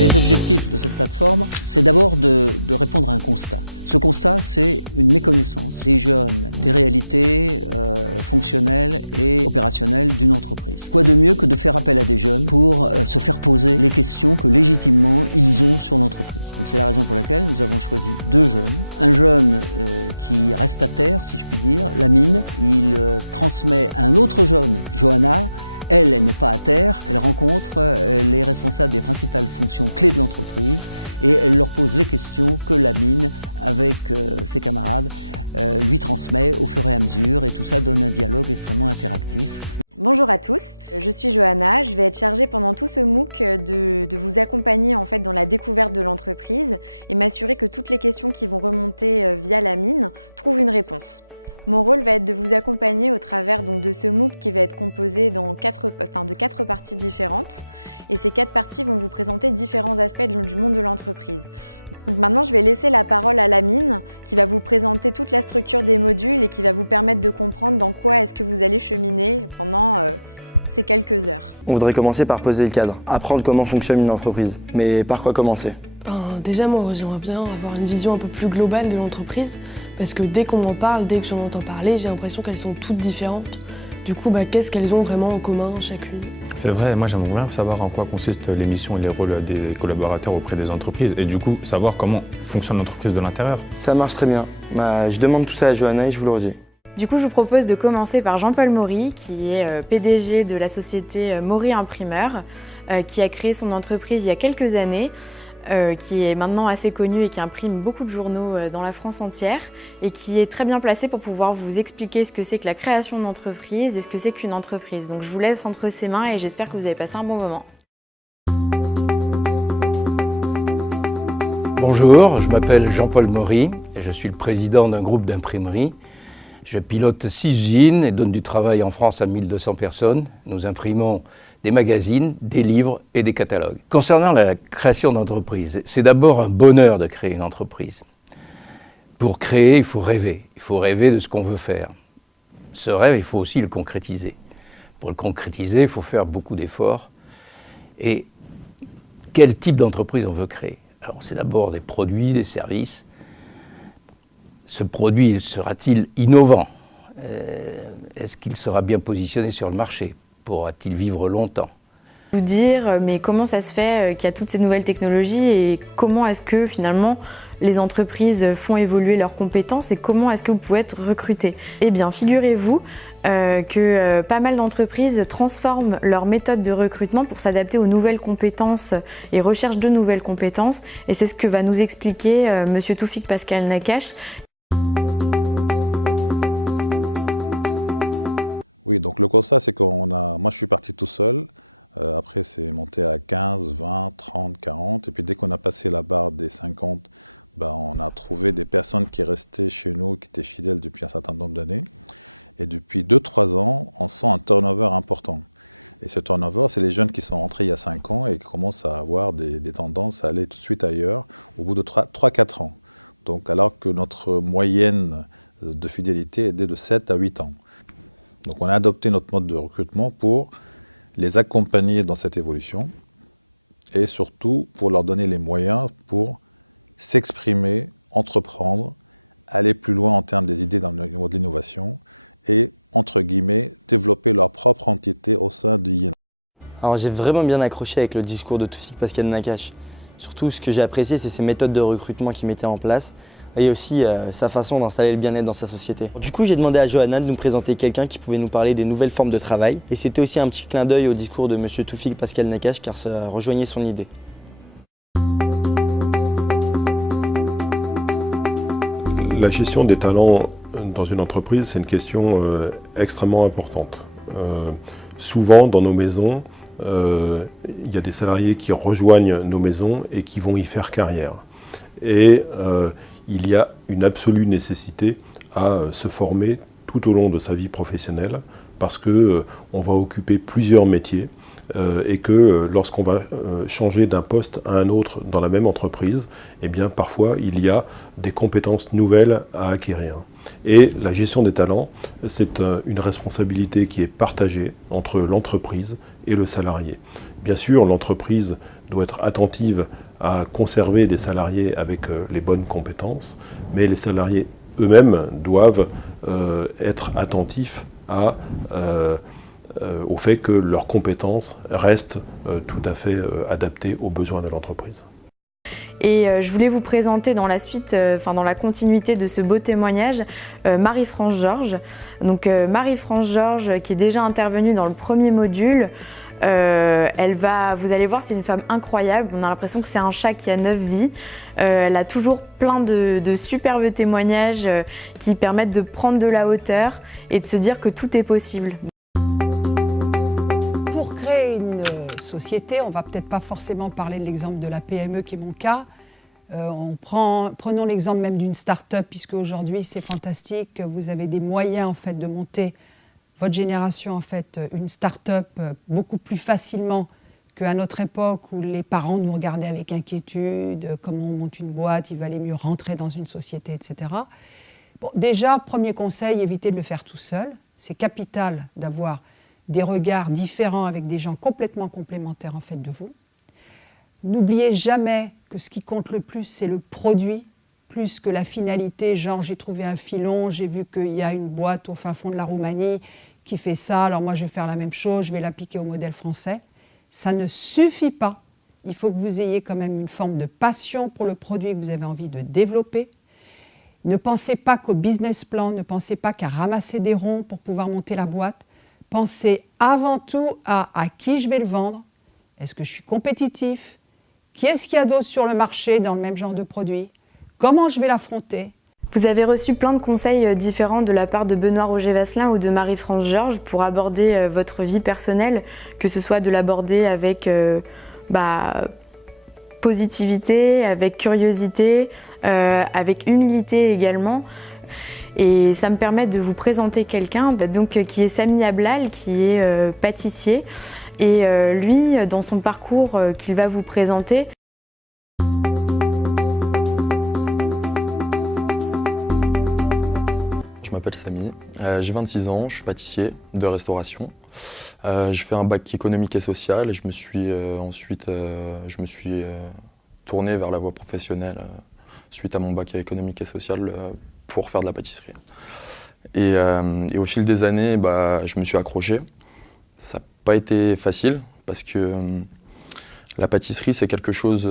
Les objectifs de cette plateforme, c'est d'abord de répondre à un constat. Ce constat, c'est une méconnaissance des jeunes, des réalités fonctionnelles et opérationnelles d'une entreprise. Quoi de mieux que de faire appel à des jeunes pour se faire poser les questions que légitimement ils ont sur l'entreprise. Donc c'est la raison pour laquelle nous avons choisi deux jeunes. Un jeune qui reste à terre, si je puis dire, Lamine, il transmet à un autre jeune, Johanna. Elle n'est pas à terre, elle rencontre les responsables des principales fonctions clés de l'entreprise et elle leur pose les questions que Lamine, avec ses camarades, lui transmet au fur et à mesure, et tout ça donne un dialogue extrêmement interactif. Bonjour à tous, je suis Johanna, je vais être chargée pendant tout ce MOOC de vous accompagner en fait dans la découverte de l'entreprise et m'assurer que toutes les questions qui vont remonter via Lamine trouvent une réponse. Mon rôle va être de vous accompagner au travers de ce MOOC qui va être composé de 4 parties différentes. Et ces 4 parties vont vous présenter différents aspects du monde de l'entreprise. Donc maintenant, je vais laisser la parole à Lamine qui va vous présenter toute la structure des modules et qui va vous permettre de comprendre dans quoi est-ce que vous allez cheminer pendant ces quelques heures. On voudrait commencer par poser le cadre, apprendre comment fonctionne une entreprise. Mais par quoi commencer ? Déjà, moi, j'aimerais bien avoir une vision un peu plus globale de l'entreprise parce que dès qu'on m'en parle, dès que j'en entends parler, j'ai l'impression qu'elles sont toutes différentes. Du coup, qu'est-ce qu'elles ont vraiment en commun chacune ? C'est vrai, moi j'aimerais bien savoir en quoi consistent les missions et les rôles des collaborateurs auprès des entreprises et du coup savoir comment fonctionne l'entreprise de l'intérieur. Ça marche très bien. Je demande tout ça à Johanna et je vous le redis. Du coup, je vous propose de commencer par Jean-Paul Maury, qui est PDG de la société Maury Imprimeur, qui a créé son entreprise il y a quelques années. Qui est maintenant assez connu et qui imprime beaucoup de journaux dans la France entière et qui est très bien placé pour pouvoir vous expliquer ce que c'est que la création d'entreprise et ce que c'est qu'une entreprise. Donc je vous laisse entre ses mains et j'espère que vous avez passé un bon moment. Bonjour, je m'appelle Jean-Paul Maury et je suis le président d'un groupe d'imprimerie. Je pilote 6 usines et donne du travail en France à 1200 personnes. Nous imprimons des magazines, des livres et des catalogues. Concernant la création d'entreprise, c'est d'abord un bonheur de créer une entreprise. Pour créer, il faut rêver. Il faut rêver de ce qu'on veut faire. Ce rêve, il faut aussi le concrétiser. Pour le concrétiser, il faut faire beaucoup d'efforts. Et quel type d'entreprise on veut créer ? Alors, c'est d'abord des produits, des services. Ce produit sera-t-il innovant ? Est-ce qu'il sera bien positionné sur le marché ? Pourra-t-il vivre longtemps ? Vous dire, mais comment ça se fait qu'il y a toutes ces nouvelles technologies et comment est-ce que finalement les entreprises font évoluer leurs compétences et comment est-ce que vous pouvez être recruté ? Eh bien, figurez-vous que pas mal d'entreprises transforment leur méthode de recrutement pour s'adapter aux nouvelles compétences et recherchent de nouvelles compétences. Et c'est ce que va nous expliquer Monsieur Toufik Pascal Nakache. Oui, donc le constat, c'est moi je suis parti tout seul, après c'est monté à 15, 20, 30, 40, et puis dès qu'on a passé la barre des 50, on a trouvé des personnes qui restaient chez nous, qui étaient fidèles depuis un certain nombre d'années, et depuis 2-3 ans, on sent un turnover important. Et ce turnover, c'est les jeunes qui sont entrés il y a 5 ans et qui commencent à avoir des tendances à aller tout de suite ailleurs au bout de 3-4 ans. Donc alors que notre moyenne de fidélité est de 7 à 8 ans. Donc on a adopté notre mode de recrutement pour les accompagner dans cette évolution et surtout pour leur donner les moyens pour s'exprimer, entreprendre, aller plus loin en termes des idées dans le niveau de l'innovation et, entre guillemets, développer leur propre entité au sein de IENA. Alors j'ai vraiment bien accroché avec le discours de Toufik Pascal Nakache. Surtout ce que j'ai apprécié, c'est ses méthodes de recrutement qu'il mettait en place et aussi sa façon d'installer le bien-être dans sa société. Du coup, j'ai demandé à Johanna de nous présenter quelqu'un qui pouvait nous parler des nouvelles formes de travail. Et c'était aussi un petit clin d'œil au discours de Monsieur Toufik Pascal Nakache car ça rejoignait son idée. La gestion des talents dans une entreprise, c'est une question extrêmement importante. Souvent, dans nos maisons, il y a des salariés qui rejoignent nos maisons et qui vont y faire carrière. Et il y a une absolue nécessité à se former tout au long de sa vie professionnelle parce qu'on va occuper plusieurs métiers et que lorsqu'on va changer d'un poste à un autre dans la même entreprise, eh bien parfois il y a des compétences nouvelles à acquérir. Et la gestion des talents, c'est une responsabilité qui est partagée entre l'entreprise et le salarié. Bien sûr, l'entreprise doit être attentive à conserver des salariés avec les bonnes compétences, mais les salariés eux-mêmes doivent être attentifs au fait que leurs compétences restent tout à fait adaptées aux besoins de l'entreprise. Et je voulais vous présenter dans la suite, dans la continuité de ce beau témoignage, Marie-France Georges. Donc Marie-France Georges qui est déjà intervenue dans le premier module. Vous allez voir, c'est une femme incroyable. On a l'impression que c'est un chat qui a 9 vies. Elle a toujours plein de superbes témoignages qui permettent de prendre de la hauteur et de se dire que tout est possible. Pour créer une société, on va peut-être pas forcément parler de l'exemple de la PME qui est mon cas. Prenons l'exemple même d'une start-up, puisque aujourd'hui c'est fantastique. Vous avez des moyens en fait de monter votre génération en fait une start-up beaucoup plus facilement qu'à notre époque où les parents nous regardaient avec inquiétude, comment on monte une boîte, il valait mieux rentrer dans une société, etc. Bon, déjà, premier conseil, évitez de le faire tout seul. C'est capital d'avoir des regards différents avec des gens complètement complémentaires en fait de vous. N'oubliez jamais que ce qui compte le plus, c'est le produit, plus que la finalité, genre j'ai trouvé un filon, j'ai vu qu'il y a une boîte au fin fond de la Roumanie qui fait ça, alors moi je vais faire la même chose, je vais l'appliquer au modèle français. Ça ne suffit pas. Il faut que vous ayez quand même une forme de passion pour le produit que vous avez envie de développer. Ne pensez pas qu'au business plan, ne pensez pas qu'à ramasser des ronds pour pouvoir monter la boîte. Pensez avant tout à qui je vais le vendre, est-ce que je suis compétitif, qui est-ce qu'il y a d'autre sur le marché dans le même genre de produit, comment je vais l'affronter. Vous avez reçu plein de conseils différents de la part de Benoît Roger Vasselin ou de Marie-France Georges pour aborder votre vie personnelle, que ce soit de l'aborder avec positivité, avec curiosité, avec humilité également. Et ça me permet de vous présenter quelqu'un qui est Samy Ablal, qui est pâtissier. Et lui, dans son parcours qu'il va vous présenter, Je m'appelle Samy, j'ai 26 ans, je suis pâtissier de restauration. J'ai fait un bac économique et social et je me suis ensuite tourné vers la voie professionnelle suite à mon bac économique et social pour faire de la pâtisserie. Et au fil des années, je me suis accroché. Ça n'a pas été facile parce que la pâtisserie, c'est quelque chose,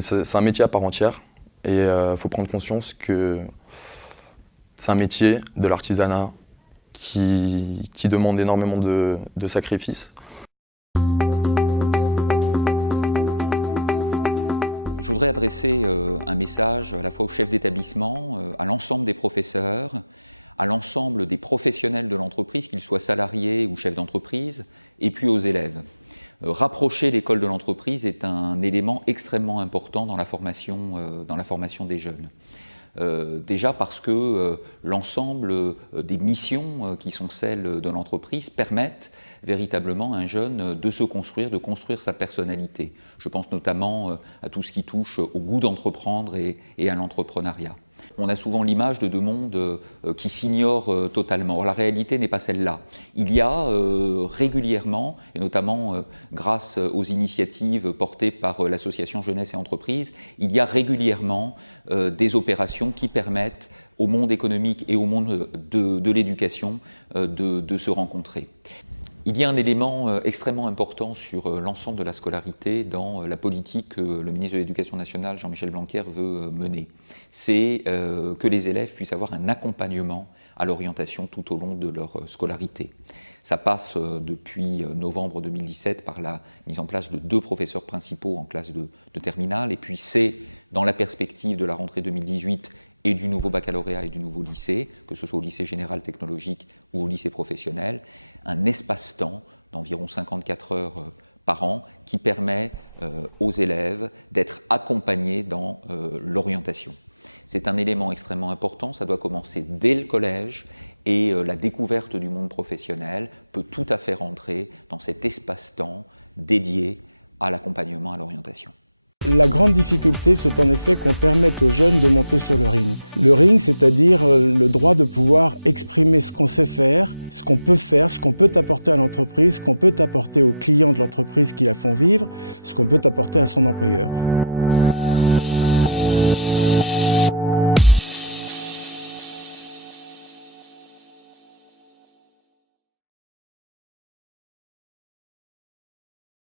c'est un métier à part entière et il faut prendre conscience que c'est un métier de l'artisanat qui demande énormément de sacrifices. Je voudrais adresser un message à la fois aux chefs d'établissement, à l'ensemble des professeurs, à l'ensemble des professionnels de l'entreprise, qu'ils soient salariés ou chefs d'entreprise, et puis aux élèves. Rapprocher l'école de l'entreprise est un élément extrêmement important dans la formation des jeunes. Déjà parce que l'ensemble des missions qui sont celles de l'entreprise permettent véritablement à un jeune de se construire, de construire sa personnalité. Je pense notamment à tout ce qui touche au goût d'entreprendre et à l'entrepreneuriat. On a souvent l'image de deux mondes qui s'ignorent totalement. Or, la réalité n'est pas celle-là. Il y a régulièrement, et notamment grâce aux initiatives portées par l'association Jeunesse et Entreprise, il y a régulièrement des opérations qui permettent au monde économique et au monde de l'éducation de se rencontrer. Il y a un élément extrêmement important sur l'ensemble de la scolarité dans la politique que le ministre de l'Éducation nationale, Jean-Michel Blanquer, veut mener. C'est que les élèves puissent avoir un accompagnement à l'orientation tout au long de leur scolarité. Ça passe depuis novembre 2017 par la mise en place de 2 professeurs principaux en classe de terminale, et puis c'est dans la perspective de la rentrée 2018 et du nouveau baccalauréat et du nouveau lycée, que ce soit au lycée général technologique ou au lycée professionnel, un espace-temps d'environ 54 heures par an qui permet aux élèves d'être accompagnés dans l'orientation. C'est un élément extrêmement important, ça doit commencer dès le collège et la découverte du monde professionnel peut tout à fait rentrer dans cet espace-temps dédié à l'accompagnement à l'orientation. La grande difficulté, c'est en effet qu'on permette aux jeunes de monter sur le ring. Le ring, c'est-à-dire le droit de pouvoir exprimer ce qu'on sait faire, ce qu'on peut apporter à l'entreprise, ce qu'on peut apporter aux clients de l'entreprise qui la font vivre, ce qu'on peut apporter à son employeur.